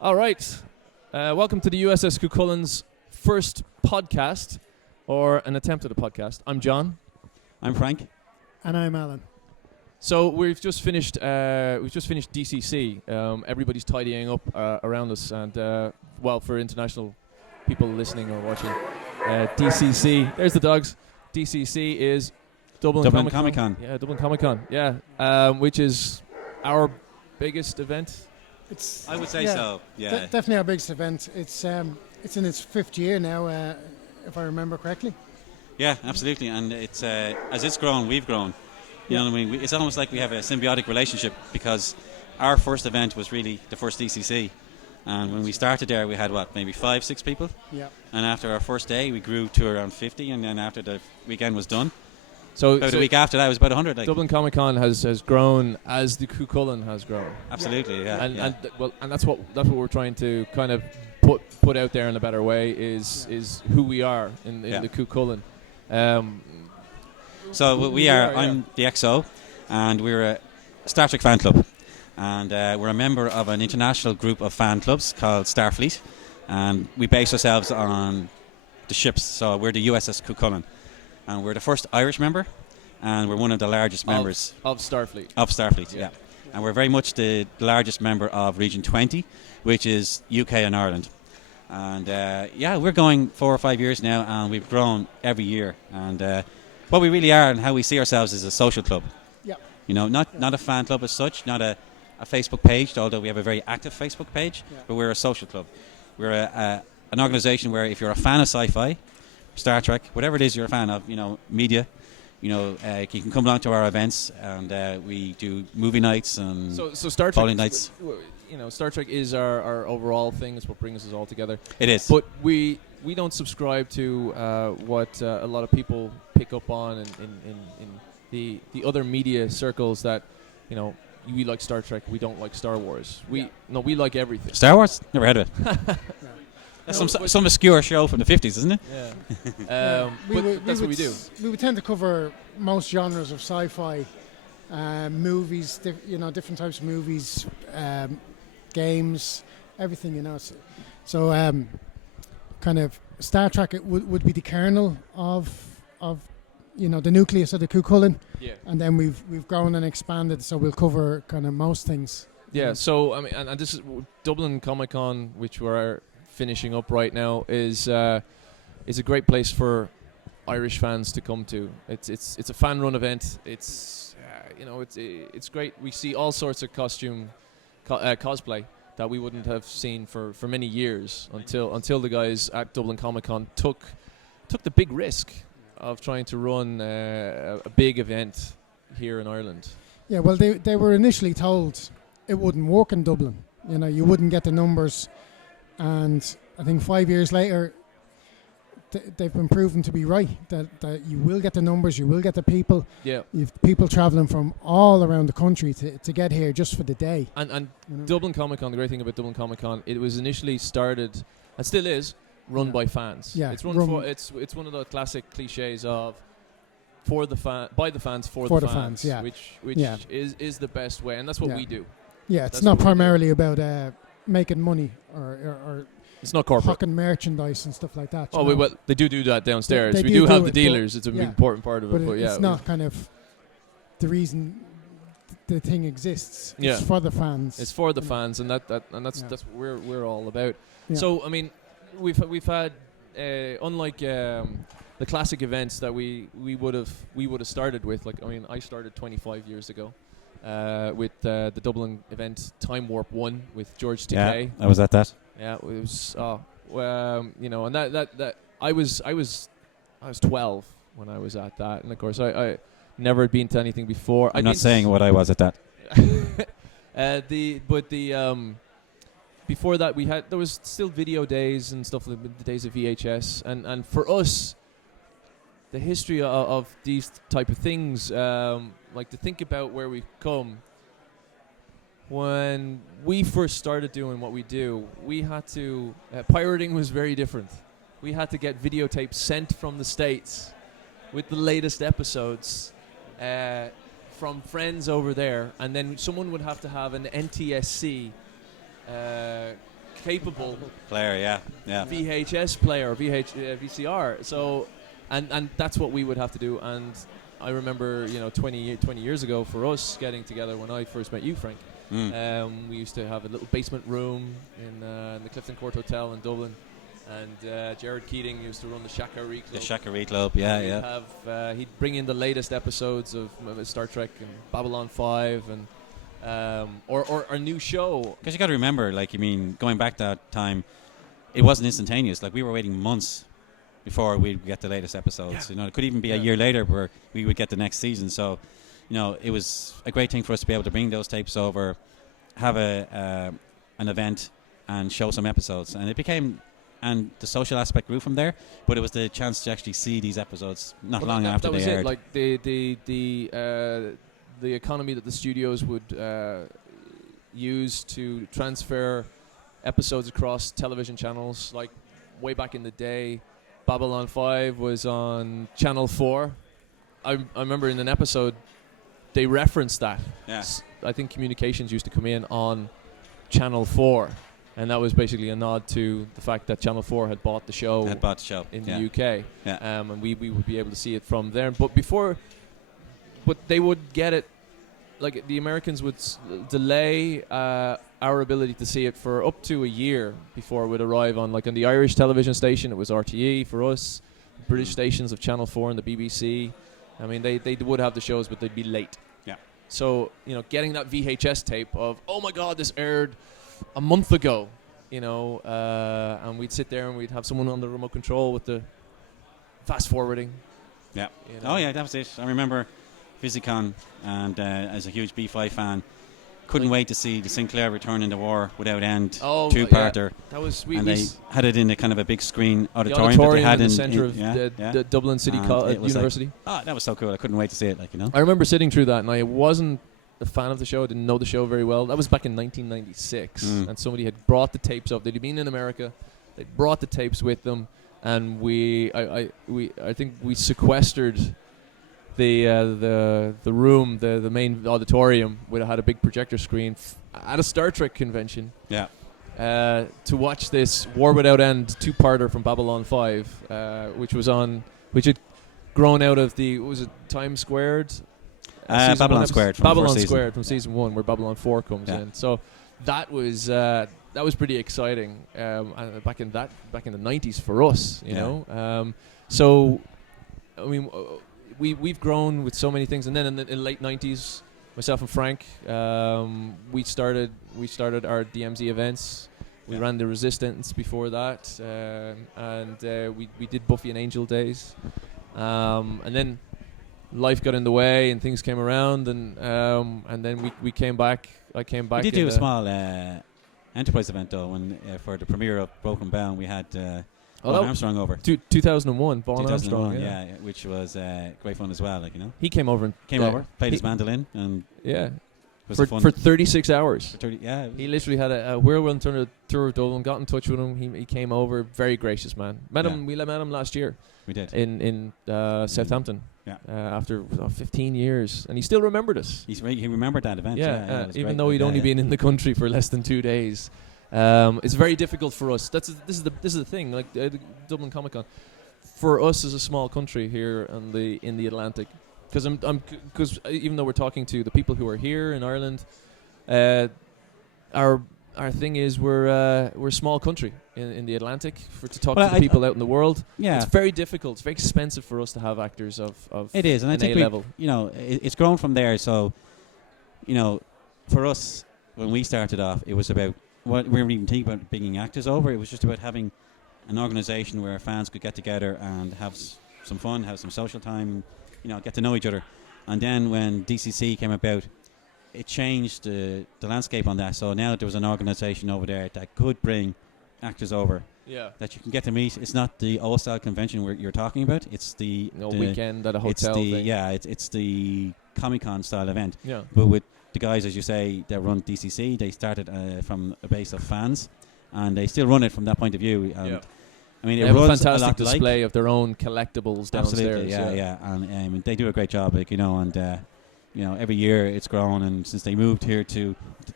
All right. Welcome to the USS Cuchullen's first podcast, or an attempt at a podcast. I'm John. I'm Frank. And I'm Alan. So we've just finished DCC. Everybody's tidying up around us, and for international people listening or watching, DCC. There's the dogs. DCC is Dublin Comic Con. Yeah, Dublin Comic Con. Yeah, which is our biggest event. I would say so. Yeah, definitely our biggest event. It's in its fifth year now, if I remember correctly. Yeah, absolutely. And it's as it's grown, we've grown. You know what I mean? It's almost like we have a symbiotic relationship, because our first event was really the first DCC, and when we started there, we had maybe 5-6 people. Yeah. And after our first day, we grew to around 50, and then after the weekend was done, So the week after that, it was about 100. Dublin Comic Con has grown as the Cuchullen has grown. Absolutely, yeah. And that's what we're trying to kind of put out there in a better way is who we are in the Cuchullen. So we are. I'm the XO, and we're a Star Trek fan club, and we're a member of an international group of fan clubs called Starfleet, and we base ourselves on the ships. So we're the USS Cuchullen, and we're the first Irish member, and we're one of the largest members of Starfleet. Of Starfleet, yeah. And we're very much the largest member of Region 20, which is UK and Ireland. And we're going 4 or 5 years now, and we've grown every year. And what we really are and how we see ourselves is a social club. Yeah. You know, not a fan club as such, not a Facebook page, although we have a very active Facebook page, but we're a social club. We're an organisation where if you're a fan of sci-fi, Star Trek, whatever it is you're a fan of, media, you can come along to our events, and we do movie nights and so Star Trek nights. Star Trek is our overall thing. It's what brings us all together. It is. But we don't subscribe to what a lot of people pick up on in the other media circles, that we like Star Trek, we don't like Star Wars. We like everything. Star Wars? Never heard of it. That's some obscure show from the 50s, isn't it? Yeah. That's what we do. We would tend to cover most genres of sci-fi, movies, different types of movies, games, everything, So kind of Star Trek would be the kernel of the nucleus of the Cuchullen. Yeah. And then we've grown and expanded, so we'll cover kind of most things. Yeah. So I mean, and this is Dublin Comic Con, which we're finishing up right now, is a great place for Irish fans to come to. It's a fan run event. It's it's great. We see all sorts of cosplay that we wouldn't have seen for many years until the guys at Dublin Comic Con took the big risk of trying to run a big event here in Ireland. Yeah, well, they were initially told it wouldn't work in Dublin. You wouldn't get the numbers. And I think 5 years later, they've been proven to be right, that you will get the numbers, you will get the people. Yeah. You've people travelling from all around the country to get here just for the day. And Dublin Comic Con, the great thing about Dublin Comic Con, it was initially started, and still is, run by fans. Yeah. It's it's one of the classic cliches of by the fans for the fans. Yeah. Which is the best way, and that's what we do. Yeah, it's not primarily about making money or it's not corporate. hawking merchandise and stuff like that. Well, they do that downstairs. They we do have the it, dealers. It's an important part of it. But it's not kind of the reason the thing exists. Yeah. It's for the fans. It's for the fans, and that's what we're all about. Yeah. So I mean, we've had unlike the classic events that we would have started with. Like, I mean, I started 25 years ago. With the Dublin event Time Warp 1 with George Takei. Yeah, I was at that. Yeah, it was and that I was 12 when I was at that, and of course I never had been to anything before. I'm not saying what I was at that. Before that there was still video days and stuff, like the days of VHS, and for us, the history of these type of things, like to think about where we've come. When we first started doing what we do, we had to pirating was very different. We had to get videotapes sent from the States with the latest episodes from friends over there, and then someone would have to have an NTSC capable player, yeah. VHS player, VCR. So, and that's what we would have to do. And I remember, 20 years ago for us getting together when I first met you, Frank. We used to have a little basement room in the Clifton Court Hotel in Dublin. And Jared Keating used to run the Shaka-Ree Club. The Shaka-Ree Club, yeah. He'd bring in the latest episodes of Star Trek and Babylon 5 and or a new show. Because you got to remember, going back that time, it wasn't instantaneous. Like, we were waiting months before we'd get the latest episodes. It could even be a year later where we would get the next season. So, it was a great thing for us to be able to bring those tapes over, have an event, and show some episodes. And it became... And the social aspect grew from there, but it was the chance to actually see these episodes not long after they aired. Like the economy that the studios would use to transfer episodes across television channels. Like way back in the day, Babylon 5 was on Channel 4. I remember in an episode they referenced that. Yeah. I think Communications used to come in on Channel 4. And that was basically a nod to the fact that Channel 4 had bought the show in the UK. Yeah. And we would be able to see it from there. But they would get it, like the Americans would delay our ability to see it for up to a year before it would arrive on, like on the Irish television station, it was RTE for us, British stations of Channel 4 and the BBC. I mean, they would have the shows, but they'd be late. Yeah. So, getting that VHS tape of, oh my God, this aired a month ago, and we'd sit there and we'd have someone on the remote control with the fast forwarding. Yeah. Oh yeah, that was it. I remember Visicon, and as a huge B5 fan, couldn't wait to see the Sinclair Return in the War Without End two-parter. Yeah. That was they had it in a kind of a big screen auditorium, that they had in the centre of the Dublin City University. That was so cool. I couldn't wait to see it. I remember sitting through that, and I wasn't a fan of the show. I didn't know the show very well. That was back in 1996, and somebody had brought the tapes up. They'd been in America. They brought the tapes with them, and I think we sequestered the room, the main auditorium. We had a big projector screen at a Star Trek convention. Yeah. To watch this War Without End two-parter from Babylon 5, which had grown out of Times Squared. Babylon Squared from season 1, where Babylon 4 comes in. So that was pretty exciting back in the 90s for us, you know. So I mean, we've grown with so many things, and then in the late 90s, myself and Frank, we started our DMZ events. We ran the Resistance before that, and we did Buffy and Angel Days, and then life got in the way and things came around, and then we came back. I came back. We did do a small Enterprise event though, when for the premiere of Broken Bound, we had Paul Armstrong over. 2001, Paul Armstrong, yeah, which was great fun as well. He came over, played his mandolin, and for 36 hours. Yeah, he literally had a whirlwind tour of Dublin. Got in touch with him. He came over. Very gracious man. Met him. We met him last year. We did in Southampton. Yeah. After 15 years, and he still remembered us. He remembered that event. Even though he'd only been in the country for less than 2 days. It's very difficult for us. This is the thing. Like the Dublin Comic Con, for us as a small country here in the Atlantic, because even though we're talking to the people who are here in Ireland, our thing is we're a small country in the Atlantic to talk to the people out in the world. Yeah, it's very difficult. It's very expensive for us to have actors of it is, and I think level. It's grown from there. So, for us when we started off, it was about we weren't even thinking about bringing actors over. It was just about having an organisation where fans could get together and have some fun, have some social time, get to know each other. And then when DCC came about, it changed the landscape on that. So now there was an organisation over there that could bring actors over. Yeah. That you can get to meet. It's not the old style convention where you're talking about. It's the weekend at a hotel thing. Yeah, it's the Comic-Con style event. Yeah. But with the guys, as you say, that run DCC, they started from a base of fans, and they still run it from that point of view. And I mean, they it have runs a fantastic display of their own collectibles downstairs. Absolutely, yeah. And they do a great job, and every year it's grown, and since they moved here to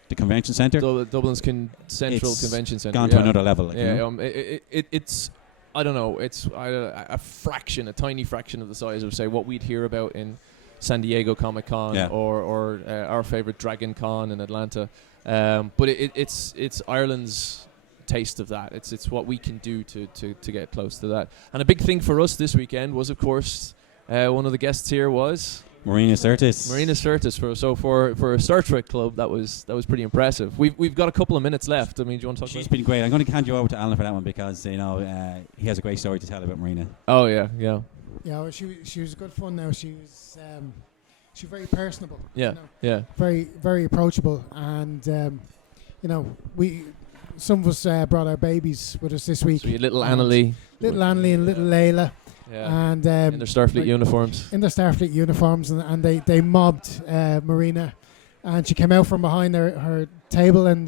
the convention centre, Dublin's Central It's Convention Centre. gone to another level. Like, Yeah, it's I don't know. It's a fraction, a tiny fraction of the size of say what we'd hear about in San Diego Comic Con Yeah. or our favorite Dragon Con in Atlanta. But it's Ireland's taste of that. It's what we can do to get close to that. And a big thing for us this weekend was, of course, one of the guests here was Marina Sirtis. Marina Sirtis. For a Star Trek club, that was pretty impressive. We've got a couple of minutes left. I mean, do you want to talk She's about? been great. I'm going to hand you over to Alan for that one because he has a great story to tell about Marina. Oh yeah. Yeah, well, she was good fun. Now she was very personable. Yeah, you know, yeah. very very approachable, and some of us brought our babies with us this week. So you little Annalie. Little Annalie and little Layla, Yeah. and In their Starfleet uniforms. in their Starfleet uniforms, and they mobbed Marina, and she came out from behind her table and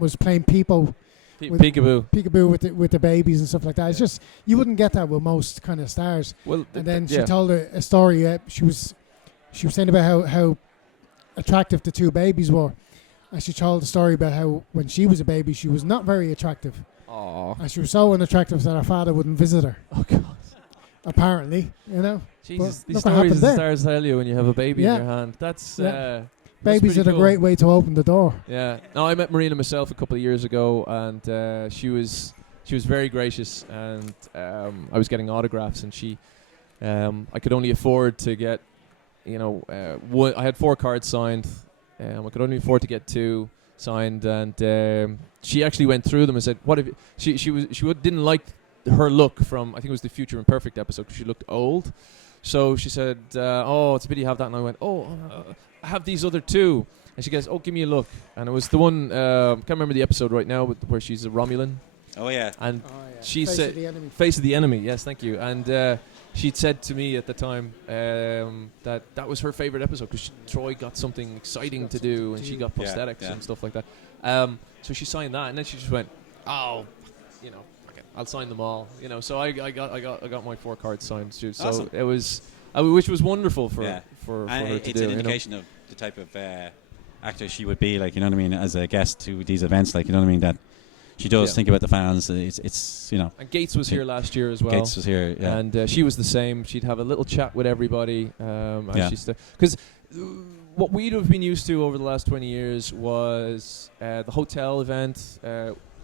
was playing with- Peekaboo. with the babies and stuff like that. It's just, you wouldn't get that with most kind of stars. Well, And then she told a story. She was saying about how attractive the two babies were, and she told a story about how when she was a baby she was not very attractive, Aw. and she was so unattractive that her father wouldn't visit her. Oh God. Apparently, Jesus, But these look what stories happened the there. stars tell you when you have a baby Yeah. in your hand. That's Yeah. that's babies pretty are a cool. great way to open the door. Yeah. No, I met Marina myself a couple of years ago, and she was very gracious, and I was getting autographs, and I could only afford to get, one. I had 4 cards signed. I could only afford to get 2 signed, and she actually went through them and said, "What if didn't like her look from, I think it was the Future Imperfect episode, because she looked old." So she said, "Oh, it's a pity you have that." And I went, "Oh, I have these other 2." And she goes, "Oh, give me a look." And it was the one, can't remember the episode right now, where she's a Romulan. Oh yeah. And she Face said, of the enemy. Face of the Enemy, yes, thank you. And she'd said to me at the time that was her favorite episode, because Troy got something exciting to do, and she got Yeah, prosthetics yeah. and stuff like that. So she signed that, and then she just went, "Oh, okay, I'll sign them all." So I got my 4 cards signed too. So Awesome. it was, which was wonderful for Yeah. for And her to it's do. an indication of the type of actor she would be, like, you know what I mean, as a guest to these events, like, you know what I mean, that she does Yeah. think about the fans. It's And Gates was here last year as well. Gates was here, yeah. And she was the same. She'd have a little chat with everybody. Yeah. Because what we'd have been used to over the last 20 years was the hotel event,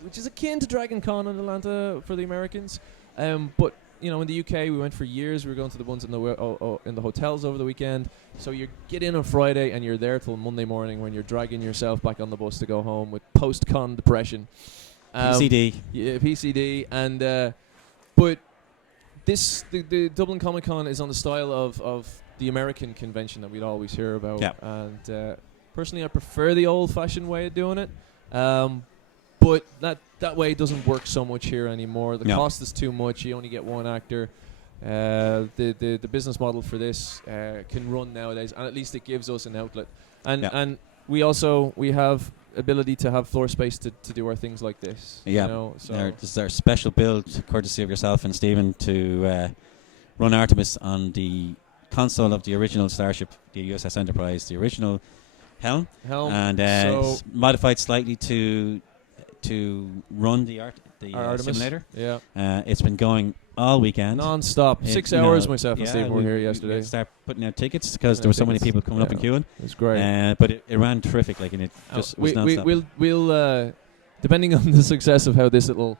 which is akin to Dragon Con in Atlanta for the Americans. But in the UK, we went for years. We were going to the ones in the hotels over the weekend. So you get in on Friday and you're there till Monday morning, when you're dragging yourself back on the bus to go home with post-con depression. PCD. Yeah, PCD. And but the Dublin Comic Con is on the style of the American convention that we'd always hear about. Yeah. And personally, I prefer the old-fashioned way of doing it. But that way doesn't work so much here anymore. The No. cost is too much. You only get 1 actor. The business model for this can run nowadays, and at least it gives us an outlet. And we have ability to have floor space to do our things like this. Yeah. So This is our special build, courtesy of yourself and Stephen, to run Artemis on the console of the original Starship, the USS Enterprise, the original Helm, and so modified slightly to run the Artemis simulator. Yeah. It's been going all weekend. Non-stop. 6 hours myself and Steve were here yesterday. We start putting out tickets because Yeah, there were so many tickets. people coming up and queuing. It was great. But it ran terrific, like, and it just was non-stop. We'll depending on the success of how this little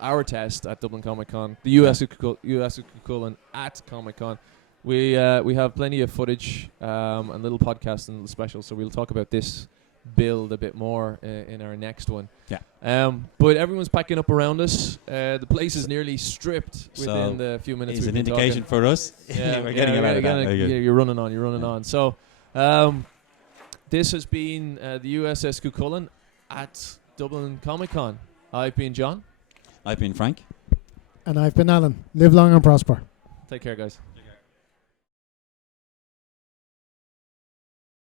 hour test at Dublin Comic Con, the US Cuchulainn at Comic Con, we have plenty of footage and little podcasts and little specials, so we'll talk about this build a bit more in our next one. Yeah. But everyone's packing up around us. The place is nearly stripped within the few minutes. It's we've an been indication talking. for us. Yeah, We're getting out of that. Very good. You're running on. So, this has been the USS Cuchulainn at Dublin Comic Con. I've been John. I've been Frank. And I've been Alan. Live long and prosper. Take care, guys.